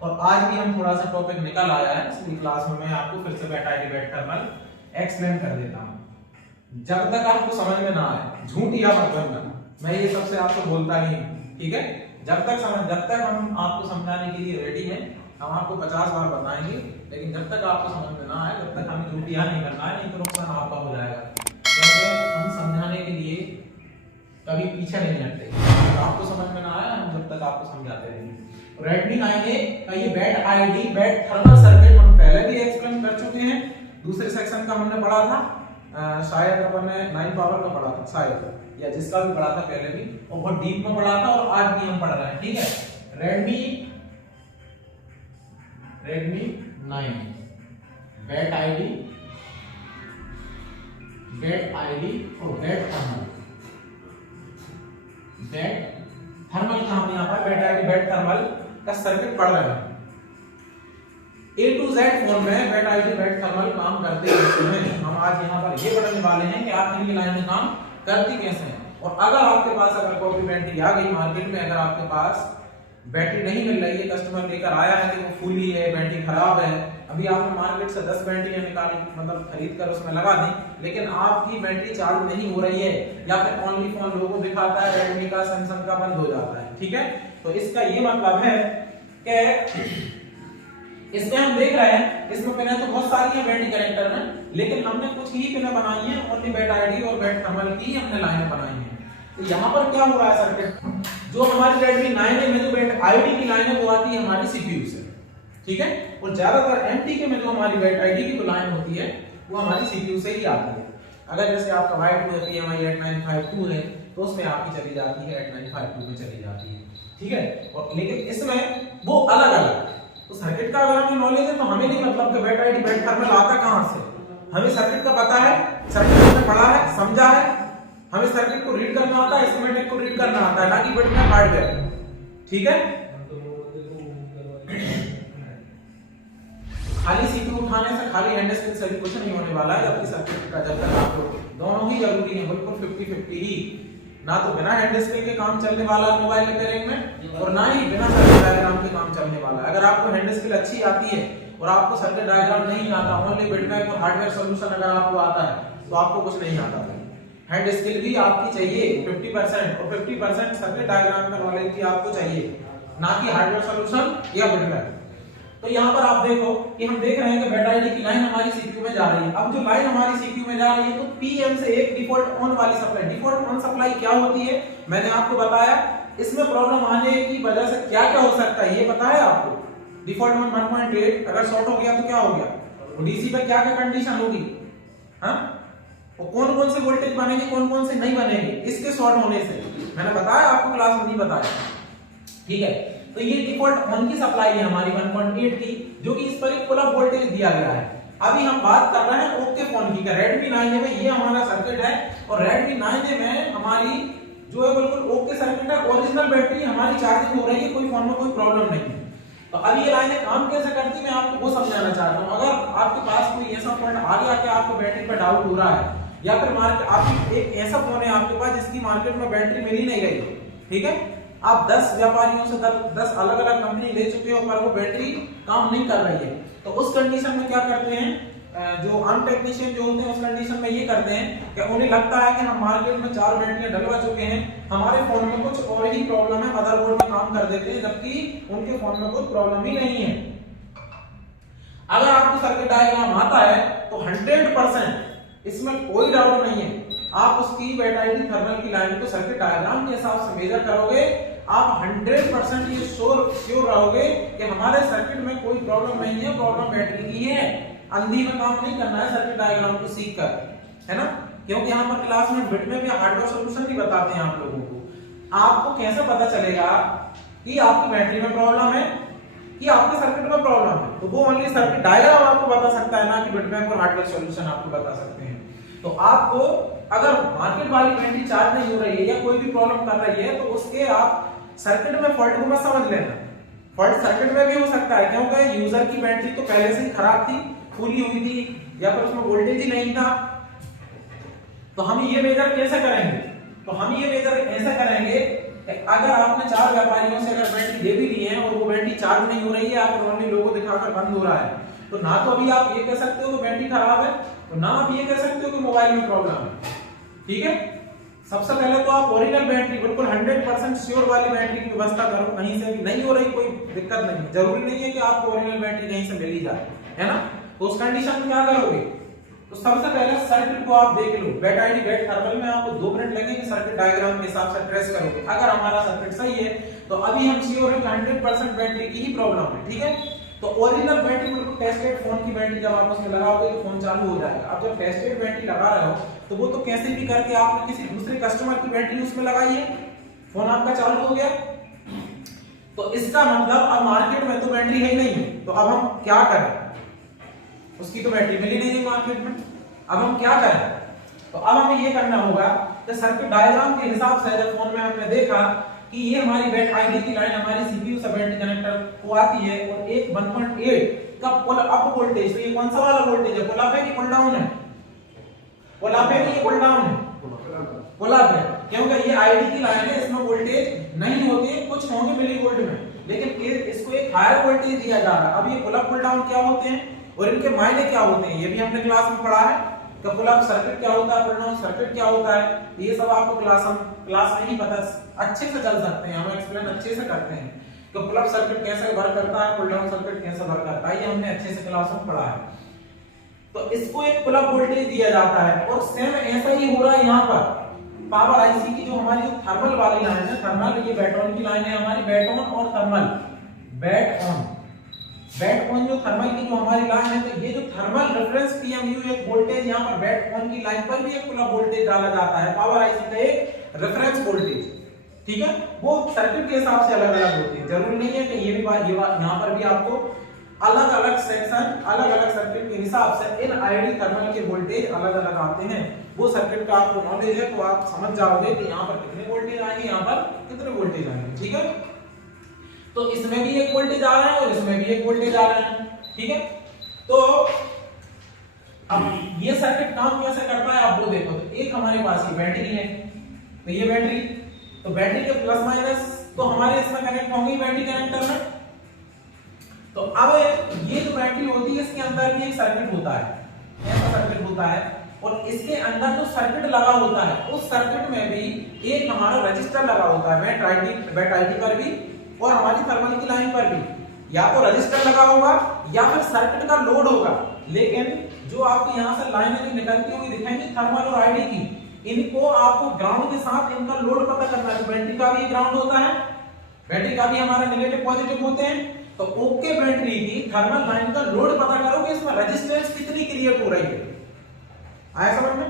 और आज भी हम थोड़ा सा टॉपिक निकल आया है, इसलिए क्लास में मैं आपको फिर से bat ID bat thermal explain कर देता हूं। जब तक आपको समझ में ना आए झूठ या मत बनना, मैं ये सबसे आपको बोलता नहीं हूं, ठीक है। जब तक हम आपको समझाने के लिए रेडी हैं, हम आपको 50 बार बताएंगे, लेकिन जब तक आपको समझ में ना आए तब तक हमें झूठिया नहीं करना है, नहीं तो नुकसान आपका हो जाएगा। क्योंकि हम समझाने के लिए कभी पीछे नहीं हटते, तो आपको समझ में ना आया हम जब तक आपको समझाते रहेंगे। Redmi 9A का ये bat ID bat thermal circuit हम पहले भी एक्सप्लेन कर चुके हैं, दूसरे सेक्शन का हमने पढ़ा था, शायद अपन ने 9 पावर का पढ़ा था शायद, या जिसका भी पढ़ा था पहले भी, और बहुत डीप में पढ़ा था, और आज भी हम पढ़ रहे हैं, ठीक है। Redmi 9 बैट आईडी और बैट थर्मल का हम यहाँ पर बैट आईडी बैट थर्मल का सर्किट पढ़ रहे हैं। A to Z फोन में बैट आईडी बैट थर्मल काम करते हैं। हम आज यहाँ पर ये पढ़ने वाले हैं कि आप इनकी लाइन में काम करती कैसे हैं। और अगर आपके पास अगर कॉपी बैटरी आ गई मार्केट में, अगर आपके पास बैटरी नहीं मिल रही है, कस्टमर लेकर आया है कि वो फूली है, बैटरी खराब है, अभी आपने मार्केट से 10 बैटरियां निकाली, मतलब खरीद कर उसमें लगा दी, लेकिन आपकी बैटरी चार्ज नहीं हो रही है, या फिर ओनली फोन लोगो दिखाता है रेडमी का, सैमसंग का बंद हो जाता है, ठीक है। तो इसका ये मतलब है कि इसमें हम देख रहे हैं, इसमें पिनें तो बहुत सारी है बैटरी कनेक्टर में, लेकिन हमने कुछ ही पिनें बनाई है, ओनली बैट आईडी और बैट थर्मल की हमने लाइनें बनाई है। तो यहाँ पर क्या हो रहा है सर्किट, जो हमारी Redmi 9A में जो बैट आईडी की लाइन है वो आती है हमारी CPU से, ठीक है, और ज्यादातर MTK में जो हमारी बैट आईडी की जो लाइन होती है वो हमारी CPU से ही आती है। अगर जैसे आपका Y2 है, PMI 8952 है, तो उसमें आपकी चली जाती है 8952 में चली जाती है, ठीक है। और लेकिन इसमें वो अलग अलग, तो सर्किट का अगर हमें नॉलेज है तो हमें नहीं मतलब कि बैट आईडी बैट थर्मल आता कहां से, हमें सर्किट का पता है, सर्किट में पढ़ा है, समझा है, हमें सर्किट को रीड करना आता है, स्कीमेटिक को रीड करना आता है, ना कि बिट में हार्डवेयर, ठीक है। खाली CPU उठाने से, खाली हैंड स्किल से कुछ नहीं होने वाला है, जबकि सर्किट का जब तक आपको दोनों ही जरूरी है, बिल्कुल 50-50 ही, ना तो बिना हैंड स्किल के काम चलने वाला मोबाइल रिपेयरिंग में, और ना ही बिना सर्किट डायग्राम के काम चलने वाला है। अगर आपको हैंड स्किल अच्छी आती है और आपको सर्किट डायग्राम नहीं आता, ओनली बिटमैप और हार्डवेयर सॉल्यूशन अगर आपको आता है तो आपको कुछ नहीं आता। हैंड स्किल भी आपकी चाहिए 50% और 50% सर्किट डायग्राम का नॉलेज भी आपको चाहिए, ना कि हार्डवेयर सॉल्यूशन या बिटमैप। तो यहाँ पर आप देखो कि हम देख रहे हैं कि बैट आईडी की लाइन हमारी CPU में जा रही है। अब जो लाइन हमारी CPU में जा रही है तो PM से एक डिफॉल्ट ऑन वाली सप्लाई, डिफॉल्ट ऑन सप्लाई क्या होती है मैंने आपको बताया, इसमें प्रॉब्लम आने की वजह से क्या क्या हो सकता है ये पता है आपको। डिफॉल्ट ऑन 1.8 अगर शॉर्ट हो गया तो क्या हो गया, डीसी पे क्या क्या कंडीशन होगी, हाँ, कौन कौन से वोल्टेज बनेंगे, कौन कौन से नहीं बनेंगे इसके शॉर्ट होने से, मैंने बताया आपको क्लास में नहीं बताया, ठीक है। तो ये डिफॉल्ट ऑन की सप्लाई है हमारी 1.8 की, जो कि इस पर एक पुल अप वोल्टेज दिया गया है। अभी हम बात कर रहे हैं ओके फोन की, Redmi 9A में ये हमारा सर्किट है, और Redmi 9A में हमारी जो है बिल्कुल ओके सर्किट है, ओरिजिनल बैटरी हमारी चार्जिंग हो रही है, कोई फोन में कोई प्रॉब्लम नहीं है। तो अब ये लाइनें काम कैसे करती है मैं आपको वो समझाना चाहता हूँ। अगर आपके पास कोई ऐसा पॉइंट आ गया कि आपको बैटरी पर डाउट हो रहा है, या फिर मार्केट आपकी एक ऐसा फोन है आपके पास जिसकी मार्केट में बैटरी मिल ही नहीं रही, ठीक है, आप 10 व्यापारियों से 10 अलग अलग कंपनी ले चुके हो पर वो बैटरी काम नहीं कर रही है, तो उस कंडीशन में क्या करते हैं, जो आम टेक्नीशियन जो होते हैं उस कंडीशन में ये करते हैं कि उन्हें लगता है कि हम मार्केट में 4 बैटरियां डलवा चुके हैं, हमारे फोन में कुछ और ही प्रॉब्लम है, मदरबोर्ड में काम कर देते हैं, जबकि उनके फोन में कुछ प्रॉब्लम ही नहीं है। अगर आपको सर्किट डायग्राम आता है तो 100% इसमें कोई डाउट नहीं है, आप उसकी बैट आईडी थर्मल की लाइन को सर्किट डायग्राम के हिसाब से मेजर करोगे, आप 100% ये श्योर रहोगे कि हमारे सर्किट में कोई प्रॉब्लम नहीं है, प्रॉब्लम बैटरी की है। अंधी में काम नहीं करना है सर्किट डायग्राम को सीख कर, है ना, क्योंकि यहाँ पर क्लास में बिटमैप या हार्डवेयर सॉल्यूशन भी बताते हैं आप लोगों को। आपको कैसे पता चलेगा कि आपकी बैटरी में प्रॉब्लम है कि आपके सर्किट में प्रॉब्लम है, तो वो ओनली सर्किट डायग्राम आपको बता सकता है, ना कि बिटमैप और हार्डवेयर सॉल्यूशन आपको बता सकते हैं। तो आपको अगर मार्केट वाली बैटरी चार्ज नहीं हो रही है या कोई भी प्रॉब्लम कर रही है, तो उसके आप सर्किट में फॉल्ट को मत समझ लेना, फॉल्ट सर्किट में भी हो सकता है, क्योंकि यूजर की बैटरी तो पहले से ही खराब थी, फूली हुई थी, या फिर उसमें वोल्टेज ही नहीं था। तो हम ये मेजर कैसे करेंगे, तो हम ये मेजर ऐसे करेंगे अगर आपने 4 व्यापारियों से अगर बैटरी दे भी ली है और वो बैटरी चार्ज नहीं हो रही है, आप ओनली लोगो दिखाकर बंद हो रहा है, तो ना तो अभी आप ये कह सकते हो कि बैटरी खराब है, तो ना आप ये कह सकते हो कि मोबाइल में प्रॉब्लम है। ठीक है, सबसे पहले तो आप ओरिजिनल बैटरी बिल्कुल 100% श्योर वाली बैटरी की व्यवस्था करो, कहीं से भी नहीं हो रही कोई दिक्कत नहीं, जरूरी नहीं है कि आपको ओरिजिनल बैटरी कहीं से मिल ही जाए, है ना। तो उस कंडीशन में क्या करोगे, तो सबसे पहले सर्किट को आप देख लो, बैट आईडी बैट थर्मल में आपको 2 मिनट लगेंगे सर्किट डायग्राम के हिसाब से ट्रेस करोगे। अगर हमारा सर्किट सही है तो अभी हम श्योर है 100% बैटरी की ही प्रॉब्लम है। ठीक है, तो ओरिजिनल बैटरी बिल्कुल टेस्टेड फोन की बैटरी जब आप उसमें लगाओगे तो फोन चालू हो जाएगा। अब जब टेस्टेड बैटरी लगा रहे हो तो वो तो कैसे भी करके आपने किसी दूसरे कस्टमर की बैटरी उसमें लगाई है, फोन आपका चालू हो गया, तो इसका मतलब अब मार्केट में तो बैटरी है ही नहीं है, तो अब हम क्या करें, उसकी तो बैटरी मिली नहीं है मार्केट में, अब हम क्या करें, तो अब हमें ये करना होगा कि सर्किट डायग्राम के हिसाब से जब फोन में हमने देखा कि ये हमारी बैट आईडी की लाइन हमारी सीपीयू से बैटरी कनेक्टर को आती है और एक 1.8 का पुल अप वोल्टेज, तो ये कौन सा वाला वोल्टेज है, पुल अप है कि पुल डाउन है, पुल अप है कि ये पुल डाउन है, पुल अप है, क्योंकि ये आईडी की लाइन है, इसमें वोल्टेज नहीं होते, कुछ होंगे मिलीवोल्ट में, लेकिन इसको एक हायर वोल्टेज दिया जा रहा है। अब ये पुल अप पुल डाउन क्या होते हैं और इनके मायने क्या होते हैं, ये भी हमने क्लास में पढ़ा है कि पुल अप सर्किट क्या होता है, पुल डाउन सर्किट क्या होता है, ये सब आपको क्लास में ही पता अच्छे से चल सकते हैं, हम एक्सप्लेन अच्छे से करते हैं कि पुल अप सर्किट कैसे वर्क करता है, पुल डाउन सर्किट कैसे वर्क करता है, ये हमने अच्छे से क्लास में पढ़ा है। तो इसको एक पुल अप वोल्टेज दिया जाता है और सेम ऐसा ही हो रहा है यहाँ पर पावर आईसी की जो हमारी जो थर्मल वाली लाइन है, थर्मल ये बैट ऑन की लाइन है हमारी, बैट ऑन और थर्मल, बैट ऑन जो थर्मल की जो हमारी लाइन है, तो ये जो थर्मल रेफरेंस पीएमयू एक वोल्टेज यहाँ पर बैट ऑन की लाइन पर भी एक पुल अप वोल्टेज डाला जाता है, पावर आईसी का एक रेफरेंस वोल्टेज। ठीक है, वो सर्किट के हिसाब से अलग अलग होते हैं, जरूरी नहीं है कि ये यहाँ पर भी आपको अलग अलग सेक्शन अलग अलग सर्किट के हिसाब से इन आईडी थर्मल के वोल्टेज अलग अलग आते हैं। वो सर्किट का आपको नॉलेज है तो आप समझ जाओगे कि यहाँ पर कितने वोल्टेज आएंगे, यहाँ पर कितने वोल्टेज आएंगे। ठीक है, तो इसमें भी एक वोल्टेज आ रहा है और इसमें भी एक वोल्टेज आ रहा है। ठीक है, तो अब ये सर्किट काम कैसे करता है आप वो देखो, तो एक हमारे पास ये बैटरी है, तो ये बैटरी, तो बैटरी के प्लस माइनस तो हमारे इसमें कनेक्ट होंगे बैटरी कनेक्टर में। तो अब ये जो बैटरी होती है इसके अंदर भी एक सर्किट होता है, ऐसा सर्किट होता है, और इसके अंदर जो सर्किट लगा होता है उस सर्किट में भी एक हमारा रजिस्टर लगा होता है, बैट आईडी पर भी और हमारी थर्मल की लाइन पर भी, या तो रजिस्टर लगा होगा या फिर सर्किट का लोड होगा। लेकिन जो आपको यहाँ से लाइनें निकलती हुई दिखेंगी थर्मल और आईडी की, इनको आपको ग्राउंड के साथ इनका लोड पता करना है। बैटरी का भी ग्राउंड होता है, बैटरी का भी हमारा नेगेटिव पॉजिटिव होते हैं, तो ओके बैटरी की थर्मल लाइन का लोड पता करो कि इसमें रेजिस्टेंस कितनी क्रिएट हो रही है। आया समझ में?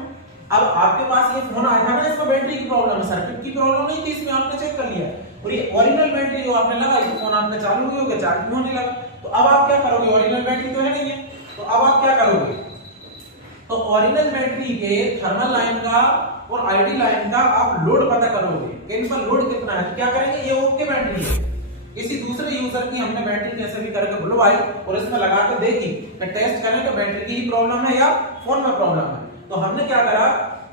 अब आपके पास ये फोन आया था ना, इसमें बैटरी की प्रॉब्लम है, सर्किट की प्रॉब्लम नहीं थी, इसमें आपने चेक कर लिया, और ये ओरिजिनल बैटरी जो आपने लगाई तो फोन आपने चालू हुई होगी, चार्ज भी होने लगा। तो अब आप क्या करोगे, ओरिजिनल बैटरी तो है नहीं है, तो अब आप क्या करोगे, तो ओरिजिनल बैटरी के थर्मल लाइन का और आईडी लाइन का आप लोड पता करोगे कि इन पर लोड कितना है। तो क्या करेंगे, ये ओके बैटरी है, किसी दूसरे यूजर की हमने बैटरी कैसे भी करके बुलवाई और इसमें लगा के देखी कि टेस्ट करें कि बैटरी की ही प्रॉब्लम है या फोन में प्रॉब्लम है। तो हमने क्या करा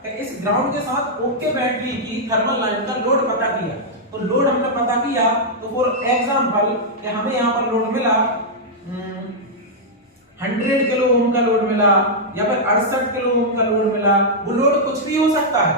कि इस ग्राउंड के साथ ओके बैटरी की थर्मल लाइन का लोड पता किया। तो लोड हमने पता किया, तो फॉर एग्जांपल कि हमें यहाँ पर लोड मिला 100 किलो ओम का लोड मिला या फिर 68 किलो ओम का लोड मिला। वो लोड कुछ भी हो सकता है,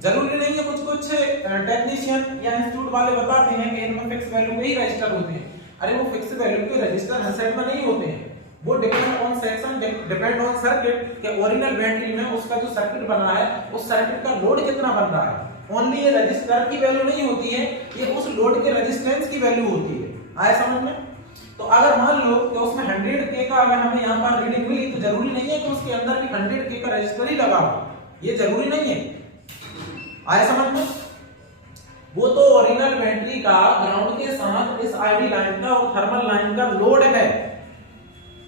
जरूरी नहीं है। कुछ टेक्नीशियन या इंस्टीट्यूट वाले बताते हैं कि इनमें फिक्स वैल्यू पे ही रजिस्टर होते हैं। अरे वो फिक्स वैल्यू के रजिस्टर हर सेट में नहीं होते हैं, वो depend on section, depend on circuit के ओरिजिनल बैटरी में उसका जो सर्किट बना है उस सर्किट का लोड कितना बन रहा है। ओनली ये रजिस्टर की वैल्यू नहीं होती है, ये उस लोड के रेजिस्टेंस की वैल्यू होती है। आया समझ में? तो अगर मान लो कि उसमें 100 के का अगर हमें यहाँ पर रीडिंग मिली, तो जरूरी नहीं है कि उसके अंदर भी 100 के का रजिस्टर ही लगा हो, ये जरूरी नहीं है। आया समझ में? वो तो ओरिजिनल बैटरी का ग्राउंड के साथ इस आईडी लाइन का और थर्मल लाइन का लोड है,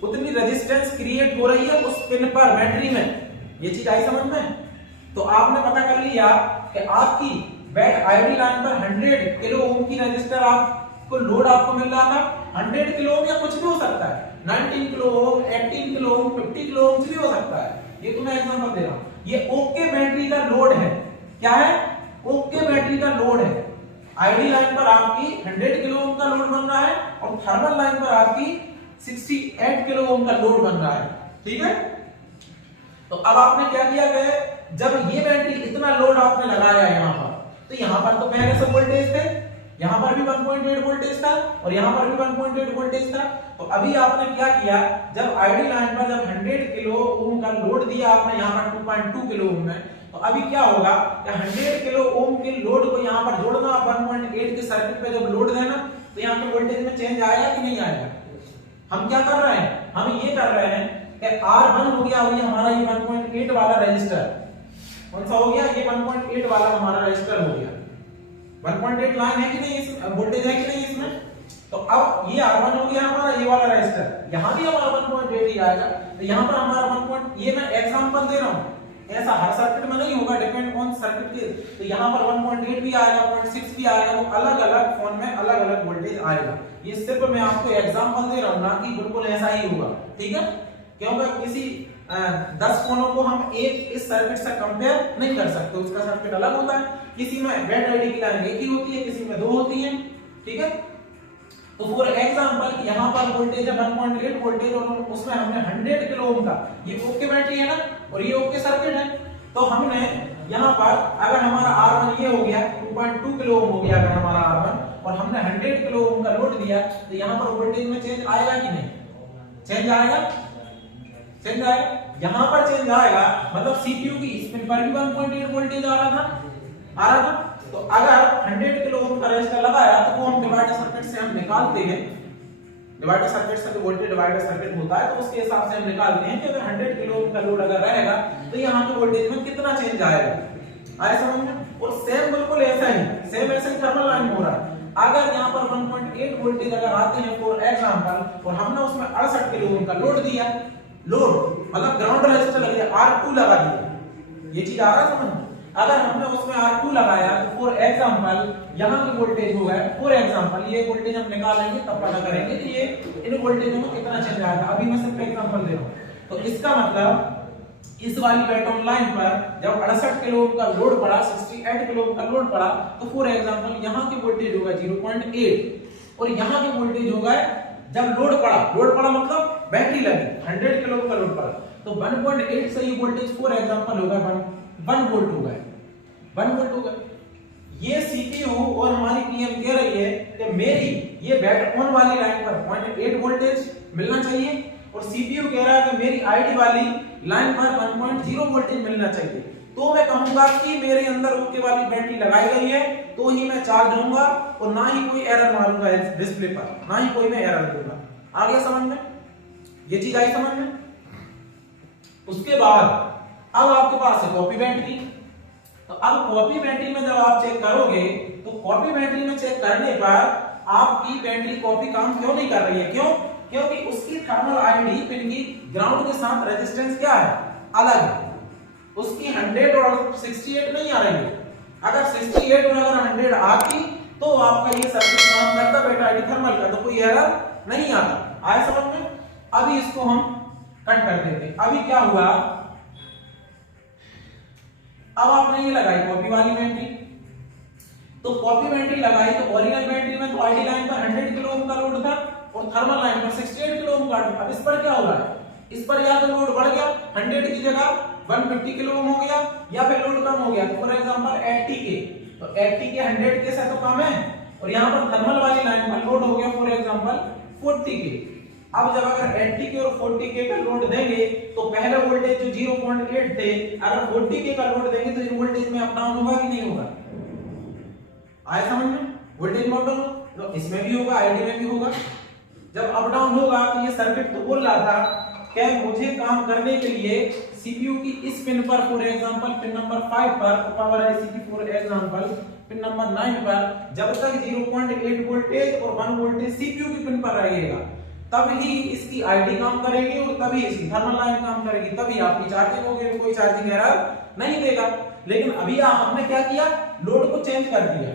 उतनी रेजिस्टेंस क्रिएट हो रही है उस पिन पर बैटरी में। ये चीज आई समझ में? तो आपने पता कर लिया कि आपकी बैट आईडी लाइन पर 100 किलो ओम की रजिस्टर आपको लोड आपको मिल रहा था। 100 किलो ओम या कुछ भी हो सकता है, 19 kilo ohm, 18 kilo ohm, 50 kilo ohm भी हो सकता है। ये तो मैं एग्जांपल दे रहा हूं। ये ओके बैटरी का लोड है। क्या है? ओके बैटरी का लोड है। आईडी लाइन पर आपकी 100 किलो ओम का लोड बन रहा है और थर्मल लाइन पर आपकी 68 किलो ओम का लोड बन रहा है। ठीक है, तो अब आपने क्या किया है, जब ये बैटरी इतना लोड आपने लगाया यहाँ पर, तो यहाँ पर तो पहले से वोल्टेज थे, यहाँ पर भी 1.8 वोल्टेज था और यहाँ पर भी 1.8 वोल्टेज था। तो अभी आपने क्या किया, जब आईडी लाइन पर जब 100 किलो ओम का लोड दिया आपने यहाँ पर 2.2 किलो ओम में, तो अभी क्या होगा कि 100 किलो ओम के लोड को यहाँ पर जोड़ना, 1.8 के सर्किट पे जब लोड देना, तो यहाँ पे वोल्टेज में चेंज आएगा कि नहीं आएगा। हम क्या कर रहे हैं, हम ये कर रहे हैं कि R1 हो गया वही हमारा ये 1.8 वाला रजिस्टर, कौन सा हो गया, ये 1.8 वाला हमारा रजिस्टर हो गया। 1.8 लाइन है कि नहीं, इस वोल्टेज है कि नहीं इसमें। तो अब ये R1 हो गया हमारा ये वाला रजिस्टर, यहाँ भी हमारा 1.8 ही आएगा। तो यहाँ पर हमारा ये मैं एग्जांपल दे रहा हूँ, ऐसा हर सर्किट में नहीं होगा, डिपेंड ऑन सर्किट के। तो यहाँ पर 1.8 भी आएगा, 0.6 भी आएगा, वो अलग अलग फोन में अलग अलग वोल्टेज आएगा। ये सिर्फ मैं आपको एग्जांपल दे रहा हूँ, ना कि बिल्कुल ऐसा ही होगा। ठीक है, क्योंकि किसी 10 फोनों को हम एक इस सर्किट से कंपेयर नहीं कर सकते, उसका सर्किट अलग होता है। किसी में गेट आईडी की लाइन एक ही होती है, किसी में 2 होती है। ठीक है, तो फॉर एग्जांपल यहाँ पर वोल्टेज है 1.8 वोल्टेज और उसमें हमने 100 किलो ओम का, ये ओके बैटरी है ना और ये ओके सर्किट है। तो हमने यहाँ पर अगर हमारा R1 ये हो गया 2.2 किलो ओम हो गया अगर हमारा R1 और हमने 100 किलो ओम का लोड दिया, तो यहाँ पर वोल्टेज में चेंज आएगा कि नहीं, चेंज आएगा, चेंज आएगा। यहाँ पर चेंज आएगा मतलब सीपीयू की स्पिन पर भी 1.8 वोल्टेज आ रहा था। तो अगर 100 किलो ओम का रेजिस्टर लगाया तो वो हम डिवाइडर सर्किट से हम निकालते हैं, डिवाइडर सर्किट से वोल्टेज डिवाइडर सर्किट होता है, तो उसके हिसाब से हम निकालते हैं कि अगर 100 किलो ओम का लोड अगर रहेगा तो यहाँ के वोल्टेज में कितना चेंज आएगा। आए समझ में। और सेम बिल्कुल ऐसा ही, सेम ऐसा ही थर्मल लाइन हो रहा है। अगर यहाँ पर 1.8 वोल्टेज अगर आते हैं फॉर एग्जांपल और हमने उसमें 68 किलो ओम का लोड दिया, लोड मतलब ग्राउंड रेजिस्टर लग गया, R2 लगा दिया, ये चीज आ रहा है समझ में। अगर हमने उसमें R2 लगाया तो फॉर एग्जांपल यहाँ की वोल्टेज होगा, फॉर एग्जांपल ये वोल्टेज हम निकालेंगे तब पता करेंगे कि ये इन वोल्टेजों में कितना चेंज आएगा। अभी मैं सिर्फ एग्जांपल दे रहा हूँ। तो इसका मतलब इस वाली बैटरी लाइन पर जब 68 किलो ओम का लोड पड़ा, 68 किलो ओम का लोड पड़ा, तो फॉर एग्जांपल यहाँ की वोल्टेज होगा 0.8 और यहाँ की वोल्टेज होगा जब लोड पड़ा मतलब बैटरी लगी 100 किलो ओम का लोड पड़ा, तो 1.8 से ये वोल्टेज फॉर एग्जांपल होगा 1 वोल्ट होगा, 1 वोल्ट होगा। ये सीपीयू और हमारी पीएम कह रही है कि मेरी ये बैटरी ऑन वाली लाइन पर 0.8 वोल्टेज मिलना चाहिए और सीपीयू कह रहा है कि मेरी आईडी वाली लाइन पर 1.0 वोल्टेज मिलना चाहिए। तो मैं कहूंगा कि मेरे अंदर ओके वाली बैटरी लगाई गई है तो ही मैं चार्ज दूंगा और ना ही कोई एरर मारूंगा डिस्प्ले पर, ना ही कोई मैं एरर दूंगा। आ गया समझ में, ये चीज आई समझ में। उसके बाद अब आपके पास है कॉपी बैटरी। तो अब कॉपी बैटरी में जब आप चेक करोगे तो कॉपी बैटरी में चेक करने पर आपकी बैटरी कॉपी काम क्यों नहीं कर रही है, क्यों, क्योंकि उसकी थर्मल आईडी पिन की ग्राउंड के साथ रेजिस्टेंस क्या है, अलग है। उसकी 100 और 68 नहीं आ रही है। अगर 68 और अगर 100 आती तो आपका ये सर्किट काम करता बैटरी आईडी थर्मल का, तो कोई एरर नहीं आता। आया समझ में। अभी इसको हम कट कर देते हैं। अभी क्या हुआ, अब आपने ये लगाई कॉपी वाली बैटरी, तो कॉपी बैटरी लगाई तो ओरिजिनल बैटरी में तो आईडी लाइन पर 100 किलो ओम का लोड था और थर्मल लाइन पर 68 किलो ओम का। अब इस पर क्या हो रहा है, इस पर या तो लोड बढ़ गया, 100 की जगह 150 किलो ओम हो गया, या फिर लोड कम हो गया। फॉर एग्जांपल 80 के, तो 80 के 100 के से तो कम है और यहाँ पर थर्मल वाली लाइन पर लोड हो गया फॉर एग्जांपल 40 के। अब जब अगर 80 के और 40 के का लोड देंगे तो पहले वोल्टेज जो 0.8 थे, अगर 40 के का लोड देंगे तो इन वोल्टेज में अप डाउन होगा कि नहीं होगा। आया समझ में, वोल्टेज में अप डाउन, तो इसमें भी होगा, आईडी में भी होगा। जब अप डाउन होगा तो ये सर्किट तो बोल रहा था कि मुझे काम करने के लिए सीपीयू की इस पिन पर फॉर एग्जांपल पिन नंबर 5 पर पावर आईसी की फॉर एग्जांपल पिन नंबर 9 पर जब तक 0.8 वोल्टेज और 1 वोल्टेज सीपीयू की पिन पर रहेगा तब ही इसकी आईडी काम करेगी और तभी इसकी थर्मल लाइन काम करेगी, तभी आपकी चार्जिंग होगी, कोई चार्जिंग एरर नहीं देगा। लेकिन अभी हमने क्या किया, लोड को चेंज कर दिया,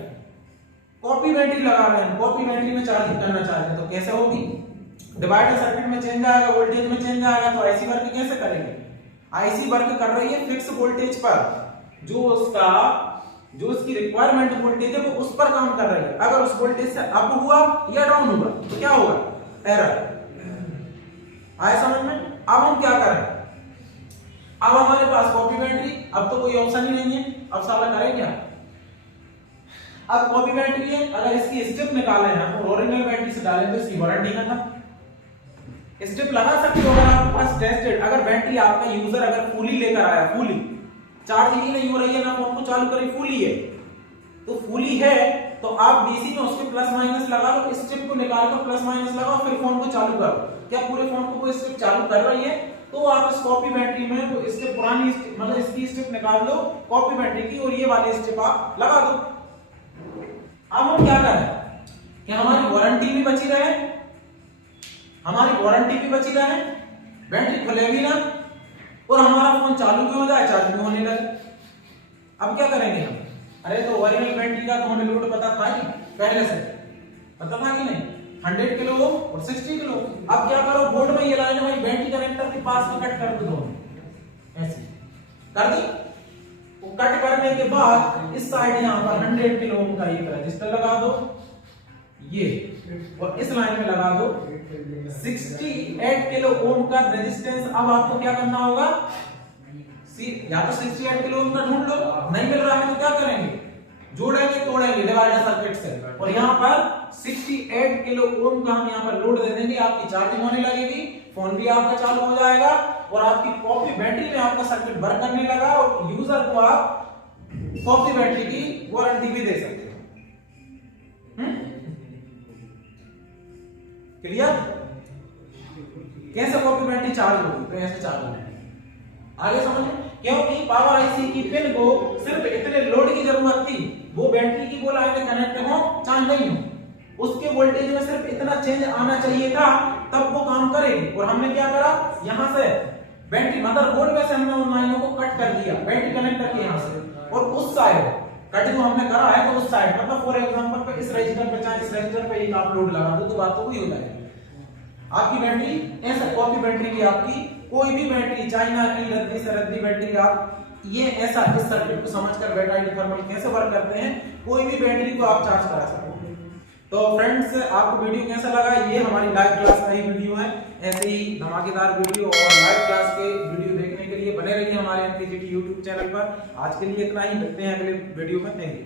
कॉपी बैटरी लगा रहे हैं, कॉपी बैटरी में चार्जिंग करना चाहते हैं, तो कैसे होगी, डिवाइडर सर्किट में चेंज आएगा, वोल्टेज में चेंज आएगा, तो आईसी वर्क कैसे करेंगे। आईसी वर्क कर रही है फिक्स वोल्टेज पर, जो उसका जो उसकी रिक्वायरमेंट वोल्टेज है वो उस पर काम कर रही है। अगर उस वोल्टेज से अप हुआ या डाउन हुआ तो क्या होगा? एरर। आया समझ में? अब हम क्या करें? अब हमारे पास कॉपी बैटरी, अब तो कोई ऑप्शन ही नहीं है, अब साला करें क्या? अब कॉपी बैटरी है, अगर इसकी स्टेप निकाले हैं तो ओरिजिनल बैटरी से डालें तो इसकी वारंटी खत्म। स्टेप लगा सकते हो अगर आपके पास टेस्टेड, अगर बैटरी आपका यूजर अगर फुली लेकर आया, फुली चार्ज ही नहीं हो रही है ना फोन को चालू करी, फुली है, तो फुली है तो आप डीसी में उसके प्लस माइनस लगा लो, स्टेप को निकाल कर प्लस माइनस लगाओ, फिर फोन को चालू करो। क्या पूरे फोन को कोई स्टेप चालू कर रही है? तो आप इस कॉपी बैटरी में तो इसके पुरानी मतलब इसकी स्टेप निकाल दो कॉपी बैटरी की और ये वाली स्टेप आप लगा दो। अब हम क्या करें कि हमारी वारंटी भी बची रहे, हमारी वारंटी भी बची रहे, बैटरी खुलेगी ना और हमारा फोन चालू भी हो जाए, चार्ज भी होने लगे। अब क्या करेंगे हम? अरे तो ओरिजिनल बैटरी का तो हमें लोड पता था ही पहले से, पता था कि नहीं? 100 किलो और 60 किलो। अब क्या करो, बोर्ड में ये लाइन भाई बैटरी कनेक्टर के पास में कट कर दो दोनों, ऐसे कर दी। वो कट करने के बाद इस साइड यहाँ पर 100 किलो ओम का एक रजिस्टर लगा दो ये, और इस लाइन में लगा दो 68 किलो ओम का रेजिस्टेंस। अब आपको क्या करना होगा? या तो 68 किलो ओम का ढूंढ लो, नहीं मिल रहा है तो क्या करेंगे? जोड़ेंगे, तोड़ेंगे डिवाइडर सर्किट से, और यहाँ पर 68 किलो ओम का हम यहाँ पर लोड दे देंगे। आपकी चार्जिंग होने लगेगी, फोन भी आपका चालू हो जाएगा और आपकी कॉपी बैटरी में आपका सर्किट वर्क करने लगा और यूजर को आप कॉपी बैटरी की वारंटी भी दे सकते हो। क्लियर? कैसे कॉपी बैटरी चार्ज होगी? तो ऐसे चार्ज होगी। आगे समझ, क्योंकि पावर आईसी की पिन को सिर्फ इतने लोड की जरूरत थी, वो बैटरी की वो लाइनें कनेक्ट हो चाहे नहीं हो, उसके वोल्टेज में सिर्फ इतना चेंज आना चाहिए था, तब वो काम करेगी। और हमने क्या करा, यहाँ से बैटरी मदरबोर्ड में से हमने उन लाइनों को कट कर दिया बैटरी कनेक्टर के यहाँ से, और उस साइड कट जो हमने करा है तो उस साइड मतलब फॉर एग्जांपल पे इस रजिस्टर पे चाहे इस रजिस्टर पे एक आप लोड लगा दो तो बात तो वही हो जाएगी। आपकी बैटरी ऐसा कॉपी बैटरी की, आपकी कोई भी बैटरी चाइना की रद्दी से रद्दी बैटरी, आप ये ऐसा इस सर्किट को समझकर बैटरी थर्मल कैसे वर्क करते हैं, कोई भी बैटरी को आप चार्ज करा सकते हो। तो फ्रेंड्स, आपको वीडियो कैसा लगा? ये हमारी लाइव क्लास का ही वीडियो है। ऐसे ही धमाकेदार वीडियो और लाइव क्लास के वीडियो देखने के लिए बने रहिए हमारे एमपीजीटी यूट्यूब चैनल पर। आज के लिए इतना ही, मिलते हैं अगले वीडियो में। Thank you.